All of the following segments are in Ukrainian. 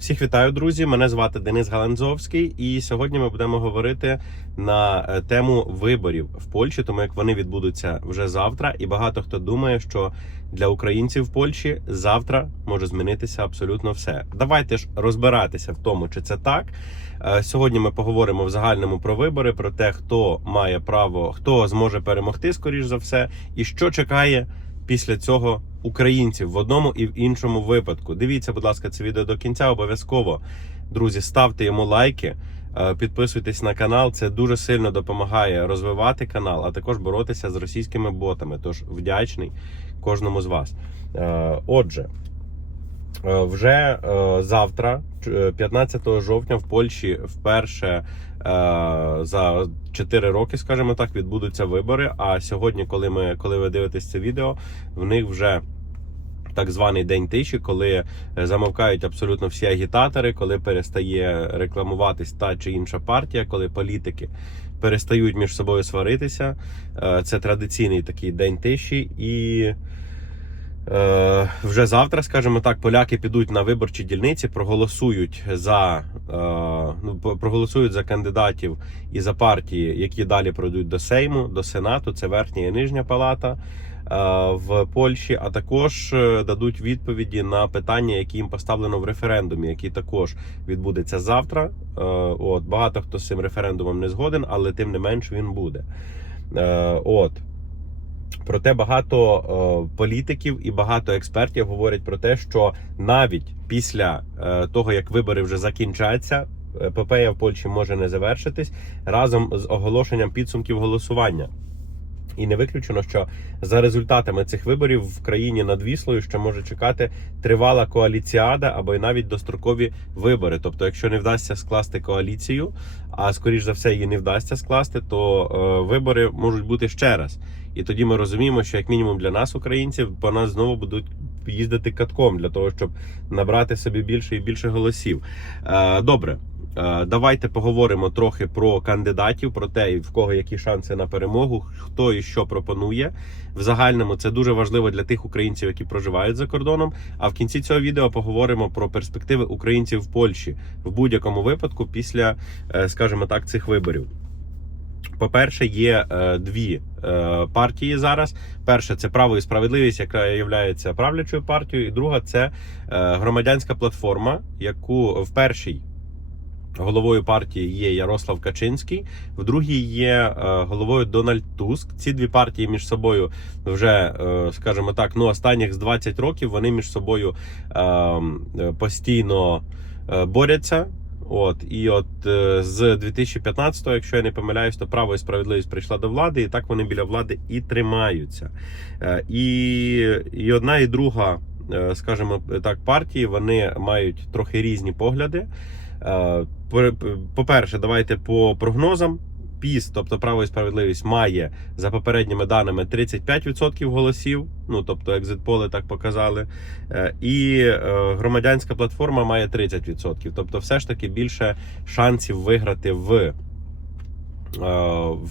Всіх вітаю, друзі! Мене звати Денис Галанзовський, і сьогодні ми будемо говорити на е, тему виборів в Польщі, тому як вони відбудуться вже завтра. І багато хто думає, що для українців в Польщі завтра може змінитися абсолютно все. Давайте ж розбиратися в тому, чи це так. Е, Сьогодні ми поговоримо в загальному про вибори, про те, хто має право, хто зможе перемогти, скоріш за все, і що чекає після цього українців в одному і в іншому випадку. Дивіться, будь ласка, це відео до кінця. Обов'язково, друзі, ставте йому лайки, е, підписуйтесь на канал. Це дуже сильно допомагає розвивати канал, а також боротися з російськими ботами. Тож вдячний кожному з вас. Е, Отже. Е, Вже е, завтра, е, 15 жовтня, в Польщі вперше е, за 4 роки, скажімо так, відбудуться вибори. А сьогодні, коли ми коли ви дивитесь це відео, в них вже так званий день тиші, коли е, замовкають абсолютно всі агітатори, коли перестає рекламуватись та чи інша партія, коли політики перестають між собою сваритися. Е, Це традиційний такий день тиші і. Е, вже завтра, скажімо так, поляки підуть на виборчі дільниці, проголосують за е, ну, проголосують за кандидатів і за партії, які далі пройдуть до Сейму, до Сенату. Це верхня і нижня палата е, в Польщі. А також дадуть відповіді на питання, які їм поставлено в референдумі, який також відбудеться завтра. От багато хто з цим референдумом не згоден, але тим не менш він буде. От. Проте багато е, політиків і багато експертів говорять про те, що навіть після е, того, як вибори вже закінчаться, епопея в Польщі може не завершитись разом з оголошенням підсумків голосування. І не виключено, що за результатами цих виборів в країні над Віслою ще може чекати тривала коаліціада або й навіть дострокові вибори. Тобто, якщо не вдасться скласти коаліцію, а скоріш за все її не вдасться скласти, то е, вибори можуть бути ще раз. І тоді ми розуміємо, що як мінімум для нас, українців, по нас знову будуть їздити катком для того, щоб набрати собі більше і більше голосів. Е, Добре. Е, Давайте поговоримо трохи про кандидатів, про те, в кого які шанси на перемогу, хто і що пропонує. В загальному це дуже важливо для тих українців, які проживають за кордоном. А в кінці цього відео поговоримо про перспективи українців в Польщі в будь-якому випадку після, е, скажімо так, цих виборів. По-перше, є е, дві е, партії зараз. Перша це право і справедливість, яка є правлячою партією, і друга це е, громадянська платформа, яку в першій головою партії є Ярослав Качинський, в другій є е, головою Дональд Туск. Ці дві партії між собою вже, е, скажімо так, ну останніх з 20 років вони між собою е, постійно борються. От і от з 2015-го, якщо я не помиляюсь, то право і справедливість прийшла до влади, і так вони біля влади і тримаються. І, і одна і друга, скажімо так, партії вони мають трохи різні погляди. Е, по- По-перше, давайте по прогнозам. ПІС, тобто право і справедливість, має за попередніми даними 35% голосів. Ну тобто, екзитполи так показали. Е, І е, громадянська платформа має 30%. Тобто, все ж таки більше шансів виграти в. Е,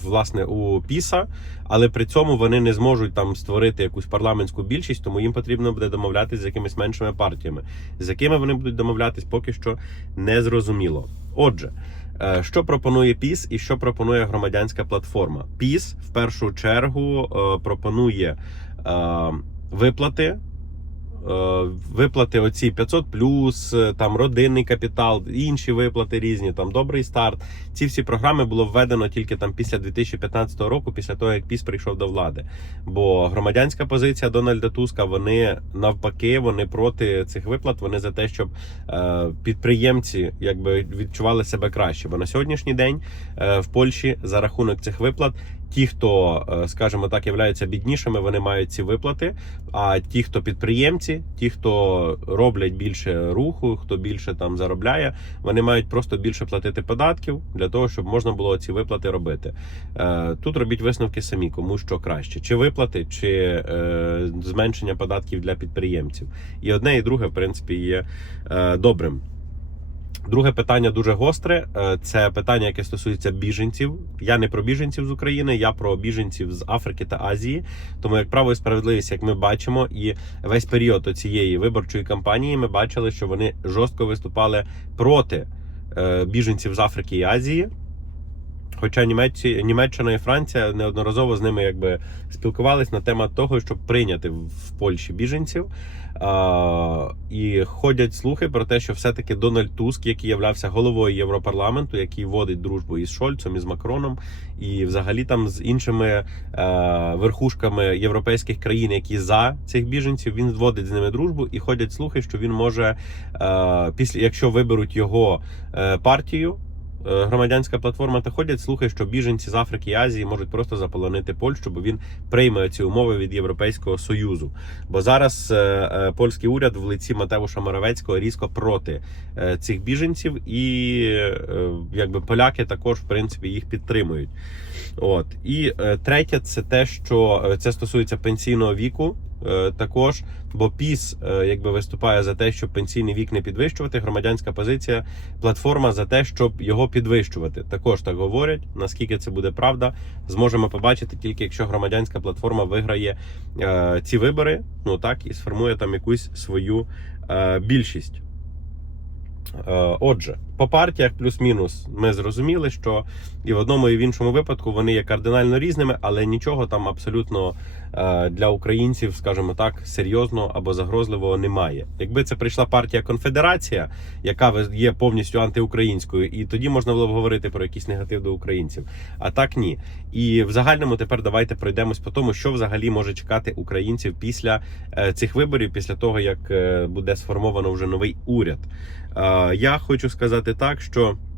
Власне, у ПІСа, але при цьому вони не зможуть там створити якусь парламентську більшість, тому їм потрібно буде домовлятися з якимись меншими партіями. З якими вони будуть домовлятись, поки що не зрозуміло. Отже, е, що пропонує ПІС і що пропонує громадянська платформа? ПІС в першу чергу е, пропонує виплати. Е, Виплати оці 500 плюс, там родинний капітал, інші виплати різні, там добрий старт. Ці всі програми було введено тільки там після 2015 року, після того як ПІС прийшов до влади. Бо громадянська позиція Дональда Туска вони навпаки, вони проти цих виплат. Вони за те, щоб е, підприємці якби відчували себе краще. Бо на сьогоднішній день е, в Польщі за рахунок цих виплат. Ті, хто, е, скажімо так, являються біднішими, вони мають ці виплати. А ті, хто підприємці, ті, хто роблять більше руху, хто більше там заробляє, вони мають просто більше платити податків для того, щоб можна було ці виплати робити. Е, Тут робіть висновки самі, кому що краще: чи виплати, чи е, зменшення податків для підприємців. І одне, і друге, в принципі, є добрим. Друге питання дуже гостре. е, Це питання, яке стосується біженців. Я не про біженців з України, я про біженців з Африки та Азії. Тому як право і справедливість, як ми бачимо, і весь період цієї виборчої кампанії ми бачили, що вони жорстко виступали проти е, біженців з Африки і Азії. Хоча Німечці, Німеччина і Франція неодноразово з ними якби спілкувались на тему того, щоб прийняти в Польщі біженців. А, і ходять слухи про те, що все-таки Дональд Туск, який являвся головою Європарламенту, який водить дружбу із Шольцем, із Макроном, і взагалі там з іншими е, верхушками європейських країн, які за цих біженців, він зводить з ними дружбу, і ходять слухи, що він може е, після, якщо виберуть його е, партію. Е, Громадянська платформа та ходять слухи, що біженці з Африки і Азії можуть просто заполонити Польщу, бо він прийме ці умови від Європейського союзу. Бо зараз е, е, польський уряд в лиці Матевуша Моравецького різко проти цих біженців, і якби поляки також в принципі їх підтримують. От і третє, це те, що це стосується пенсійного віку. Е, Також, бо ПІС е, якби виступає за те, щоб пенсійний вік не підвищувати. Громадянська позиція, платформа за те, щоб його підвищувати. Також так говорять. Наскільки це буде правда, зможемо побачити тільки якщо громадянська платформа виграє е, ці вибори. Ну так і сформує там якусь свою більшість. Отже, по партіях плюс-мінус ми зрозуміли, що і в одному, і в іншому випадку вони є кардинально різними, але нічого там абсолютно для українців, скажімо так, серйозного або загрозливого немає. Якби це прийшла партія Конфедерація, яка є повністю антиукраїнською, і тоді можна було б говорити про якийсь негатив до українців. А так ні. І в загальному тепер давайте пройдемось по тому, що взагалі може чекати українців після е, цих виборів, після того як е, буде сформовано вже новий уряд. Е, Я хочу сказати так, що е,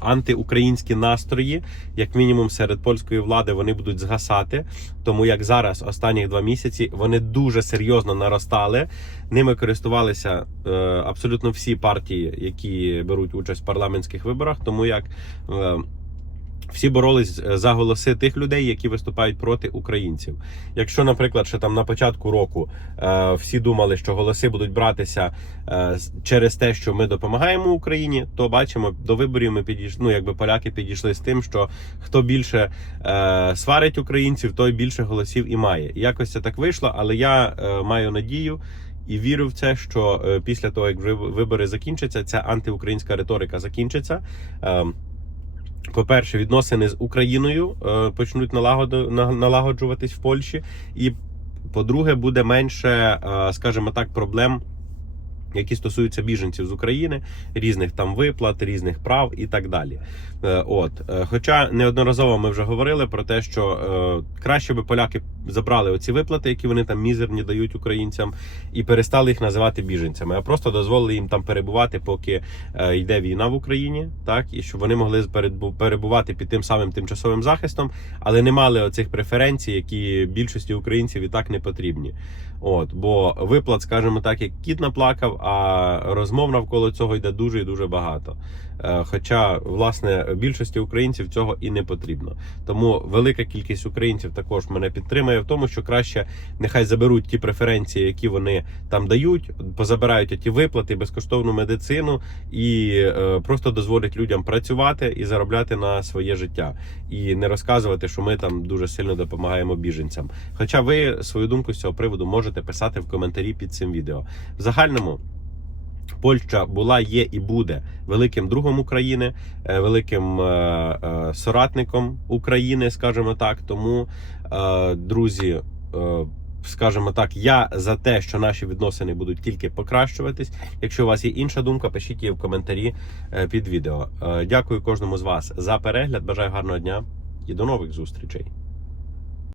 антиукраїнські настрої, як мінімум серед польської влади, вони будуть згасати. Тому як зараз останні два місяці вони дуже серйозно наростали. Ними користувалися е, абсолютно всі партії, які беруть участь в парламентських виборах. Тому як е, всі боролись за голоси тих людей, які виступають проти українців. Якщо, наприклад, ще там на початку року е, всі думали, що голоси будуть братися е, через те, що ми допомагаємо Україні, то бачимо до виборів ми підійшли. Ну якби поляки підійшли з тим, що хто більше е, сварить українців, той більше голосів і має. Якось це так вийшло, але я е, маю надію. І вірю в це, що е, після того, як виб- вибори закінчаться, ця антиукраїнська риторика закінчиться. По-перше, відносини з Україною е, почнуть налагоджуватись в Польщі, і по-друге, буде менше, е, скажімо так, проблем. Які стосуються біженців з України, різних там виплат, різних прав і так далі. Е, От, Е, хоча неодноразово ми вже говорили про те, що е, краще би поляки забрали оці виплати, які вони там мізерні дають українцям, і перестали їх називати біженцями, а просто дозволили їм там перебувати, поки йде війна в Україні, так і щоб вони могли перебувати під тим самим тимчасовим захистом, але не мали оцих преференцій, які більшості українців і так не потрібні. От, бо виплат, скажімо так, як кіт наплакав, а розмов навколо цього йде дуже і дуже багато. Е, Хоча, власне, більшості українців цього і не потрібно. Тому велика кількість українців також мене підтримує в тому, що краще нехай заберуть ті преференції, які вони там дають, позабирають ті виплати, безкоштовну медицину і е, просто дозволять людям працювати і заробляти на своє життя, і не розказувати, що ми там дуже сильно допомагаємо біженцям. Хоча ви свою думку з цього приводу можете писати в коментарі під цим відео. В загальному. Польща була, є і буде великим другом України, е, великим е, е, соратником України, скажімо так. Тому, друзі, скажімо так, я за те, що наші відносини будуть тільки покращуватись. Якщо у вас є інша думка, пишіть її в коментарі під відео. Дякую кожному з вас за перегляд. Бажаю гарного дня і до нових зустрічей.